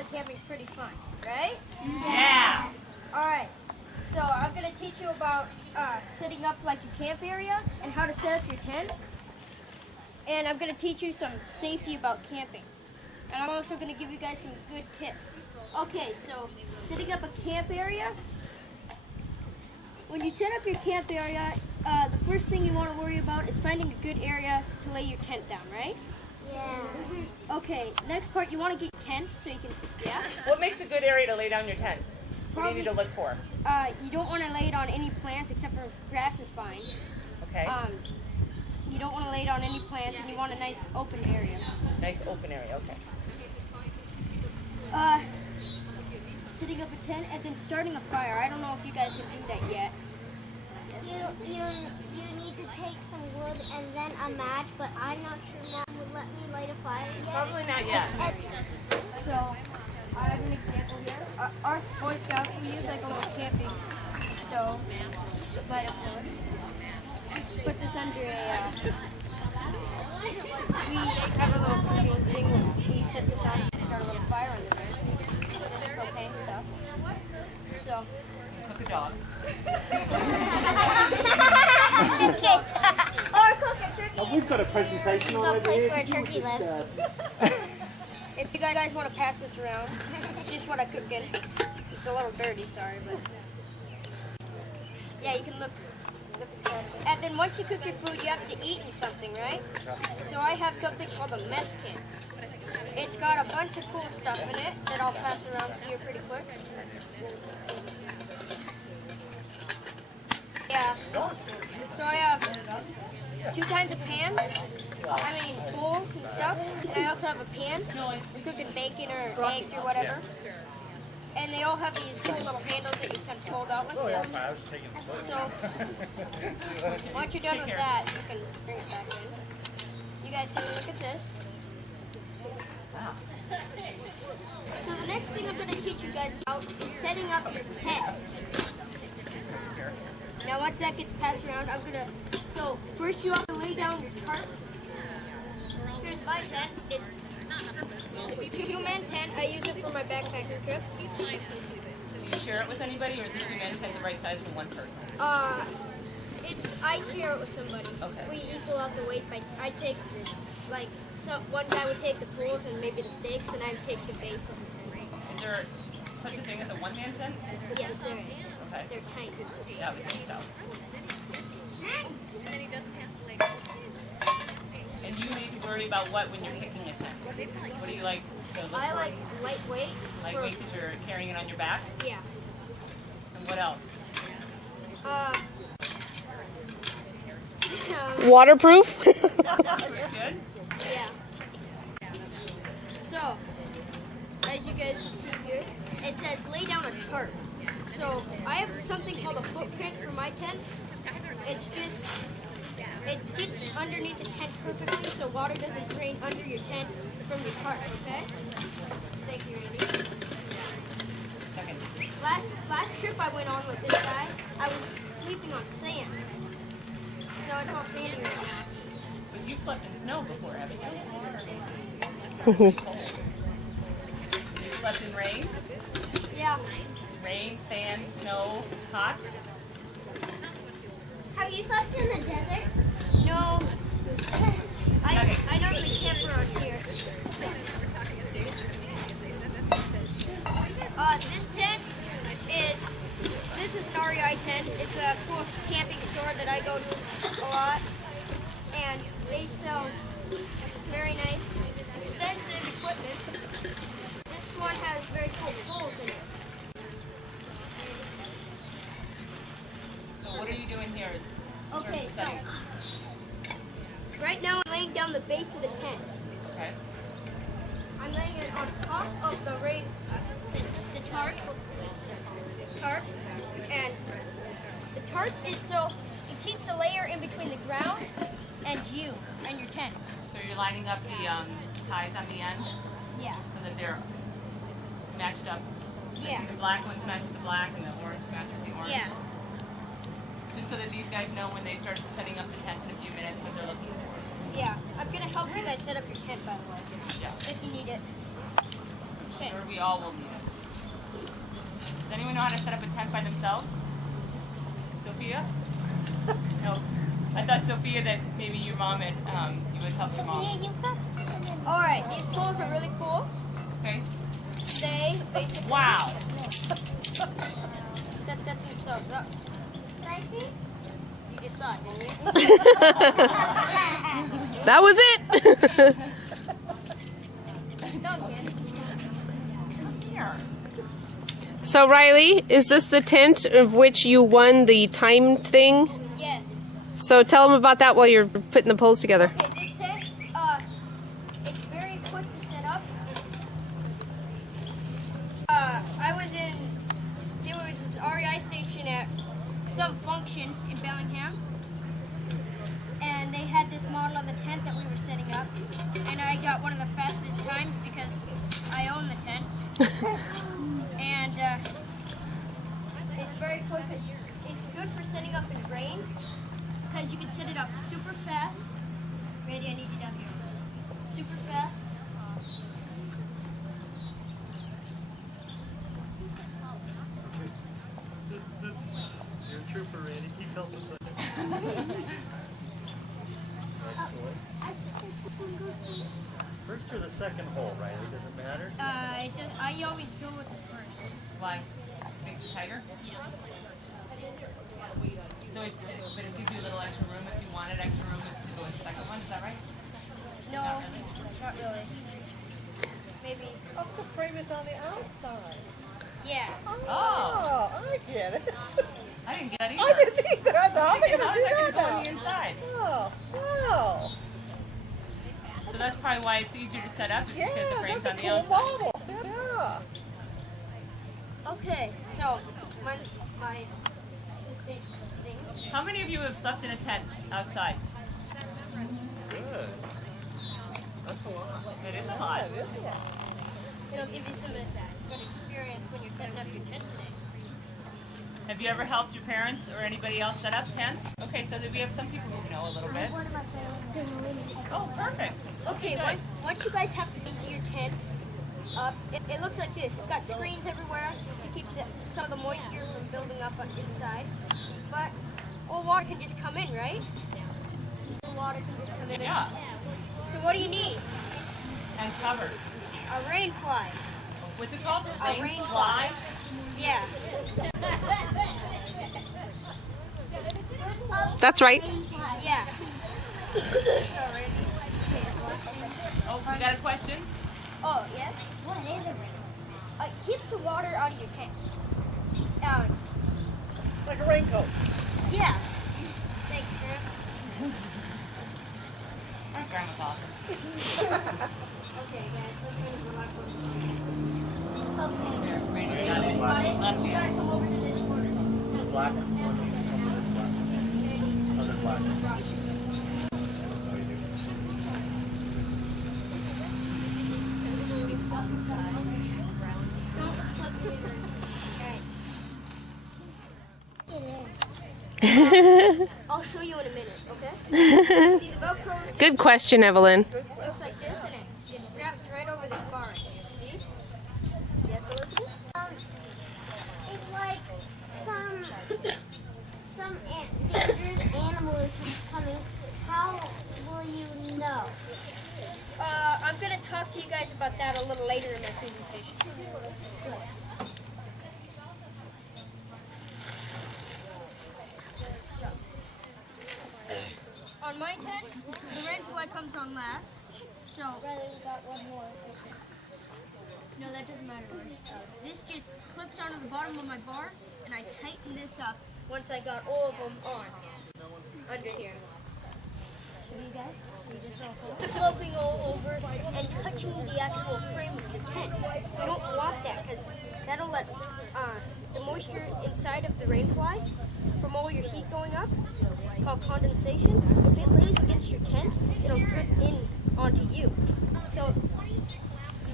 like camping's pretty fun, right? Yeah. All right. So I'm gonna teach you about setting up like your camp area and how to set up your tent. And I'm gonna teach you some safety about camping. And I'm also gonna give you guys some good tips. Okay, so setting up a camp area. When you set up your camp area, the first thing you want to worry about is finding a good area to lay your tent down, right? Yeah. Okay, next part, you want to get your tent so you can, yeah? What makes a good area to lay down your tent? What do you need to look for? You don't want to lay it on any plants except for grass is fine. Okay. You don't want to lay it on any plants, and you want a nice open area. Nice open area, okay. Setting up a tent and then starting a fire. I don't know if you guys can do that yet. You need to take some wood and then a match, but I'm not sure Mom would let me light a fire yet. Probably not yet. So, I have an example here. Our Boy Scouts, we use like a little camping stove to light up wood. Put this under a, we have a little cooking thing that we set this on to start a little fire under there. This propane stuff. So, Cook a dog. Or cook a turkey. Oh, we've got a presentation on over Someplace here. where a Did you turkey just, lives. if you guys want to pass this around, it's just what I cook in. It's a little dirty, sorry, but yeah, you can look inside. And then once you cook your food, you have to eat in something, right? So I have something called a mess kit. It's got a bunch of cool stuff in it that I'll pass around here pretty quick. Yeah. So I have 2 kinds of pans. Bowls and stuff. And I also have a pan for cooking bacon or eggs or whatever. And they all have these cool little handles that you can fold out like this. So once you're done with that, you can bring it back in. You guys can look at this. So the next thing I'm going to teach you guys about is setting up your tent. Now once that gets passed around, so first you have to lay down your tarp. Here's my tent. It's a 2-man tent. I use it for my backpacking trips. Do you share it with anybody, or is the 2-man tent the right size for one person? I share it with somebody. Okay. We equal out the weight by, I take one guy would take the poles and maybe the stakes, and I would take the base of the tent. Is there such a thing as a 1-man tent? Yes, there is. Okay. They're tight. Yeah, we think so. And you need to worry about what when you're picking a tent? What do you like to look for? I like lightweight. Lightweight because you're carrying it on your back? Yeah. And what else? Waterproof? Waterproof, good? Yeah. So, as you guys can see here, it says lay down a tarp. So, I have something called a footprint for my tent. It fits underneath the tent perfectly so water doesn't drain under your tent from your tarp, okay? Thank you, Randy. Second. Last trip I went on with this guy, I was sleeping on sand. So it's all sandy right now. But you've slept in snow before, haven't you? You've slept in rain? Yeah. Rain, sand, snow, hot? Have you slept in the desert? No. I normally camp around here. This tent this is an REI tent. It's a cool camping store that I go to a lot. And they sell very nice, expensive equipment. This one has very cool poles in it. So what are you doing here? Okay, so right now I'm laying down the base of the tent. Okay. I'm laying it on top of the tarp, and the tarp is so it keeps a layer in between the ground and you and your tent. So you're lining up the ties on the end Yeah. so that they're matched up. Yeah. The black ones match with the black and the orange match with the orange. Yeah. Just so that these guys know when they start setting up the tent in a few minutes what they're looking for. Yeah. I'm gonna help you guys set up your tent, by the way, Yeah. if you need it. Okay. Or we all will need it. Does anyone know how to set up a tent by themselves? Sophia? No. I thought, Sophia, that maybe your mom and you would help your mom. Yeah, you've got something. Alright, these poles are really cool. Okay. They basically Wow. set themselves up. Can I see? You just saw it, didn't you? That was it. No, kid. Here. So Riley, is this the tent of which you won the timed thing? Yes. So tell them about that while you're putting the poles together. Okay, this tent, it's very quick to set up. There was this REI station at some function in Bellingham, and they had this model of the tent that we were setting up, and I got one of the fastest times because I own the tent. And it's very quick. It's good for setting up in rain because you can set it up super fast. Randy, I need you down here. Super fast. You're a trooper, Randy. Keep helping with it. Excellent. First or the second hole, Riley? Does it matter? I always go with the first. Why? Just makes it tighter? So it gives you a little extra room if you wanted extra room to go with the second one, is that right? No, not really. Maybe. Oh, the frame is on the outside. Yeah. Oh, I get it. I didn't get that either. I didn't either. I thought, how are they going to How do is that that going to go on now? the inside? Oh, wow. So that's probably why it's easier to set up, is Yeah, because the frame's that's on a the cool outside. model. Yeah. Okay, so mine's my assistant thing. How many of you have slept in a tent outside? Good. That's a lot. It is a lot. That is a lot. It'll give you some of that good experience when you're setting up your tent today. Have you ever helped your parents or anybody else set up tents? Okay, so that we have some people who know a little bit. Oh, perfect. Okay, Good. once you guys have the base of your tent up, it looks like this. It's got screens everywhere to keep some of the moisture from building up on inside. But all water can just come in, right? The water can just come in. Yeah. So what do you need? And covered. A rain fly. What's it called? A rain fly. Yeah. That's right. Yeah. Oh, we got a question? Oh, yes? What is a ring? It keeps the water out of your tent. Like a raincoat. Yeah. Thanks, Graham. Our grandma's awesome. Okay, guys, let's finish the last one. Okay. Here, Randy, you Okay, got it. you got it? Left You hand. gotta come over to this corner. Black one needs to come to this black one. Other black one. Oh, you do. Don't plug it in. Alright. I'll show you in a minute, okay? See the Velcro Good question, Evelyn. looks like this and it just straps right over this bar right here. See? Yes, Elizabeth? It's like some dangerous animal is coming. How will you know? I'm gonna talk to you guys about that a little later in my presentation. On my tent, the rain fly comes on last. So Brother, we got one more. no, that doesn't matter. This just clips onto the bottom of my bar, and I tighten this up once I got all of them on under here. Show you guys. See this all cool? Sloping all over and touching the actual frame of the tent. You don't want that because that'll let the moisture inside of the rainfly from all your heat going up. It's called condensation. If it lays against your tent, it'll drip in onto you. So you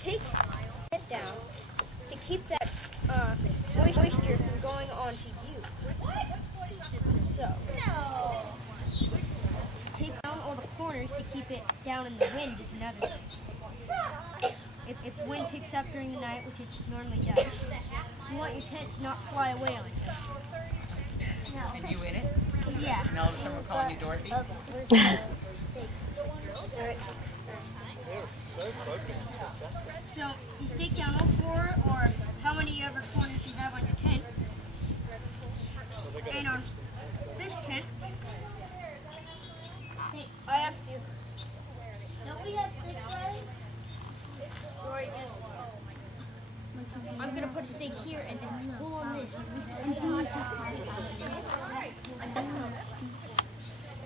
take it down to keep that moisture from going onto you. So tape down all the corners to keep it down in the wind is another thing. If if wind picks up during the night, which it normally does, you want your tent to not fly away on you. And you in it? Yeah. And all of a sudden we're calling you Dorothy? Okay, where's the stakes? Alright. So you stake down all four, or how many ever corners you have on your tent. And on this tent, I have to. Don't we have 6 already? Or I just. I'm gonna put a stake here and then pull on this.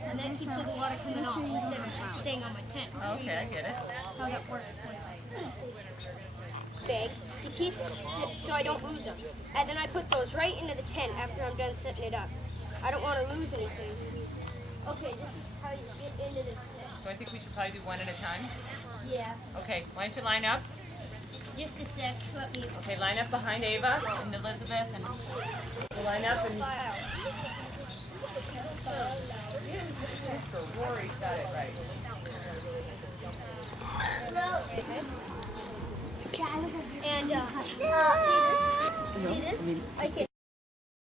And that keeps all the water coming off instead of staying on my tent. I'll show you Okay, I guys get it. how that works once I bag to keep so I don't lose them. And then I put those right into the tent after I'm done setting it up. I don't want to lose anything. Okay, this is how you get into this tent. So I think we should probably do one at a time. Yeah, Okay, why don't you line up? just a sec. Let me. Okay, line up behind Ava and Elizabeth, and we'll line up and. So Rory's got it right. And see this? I can.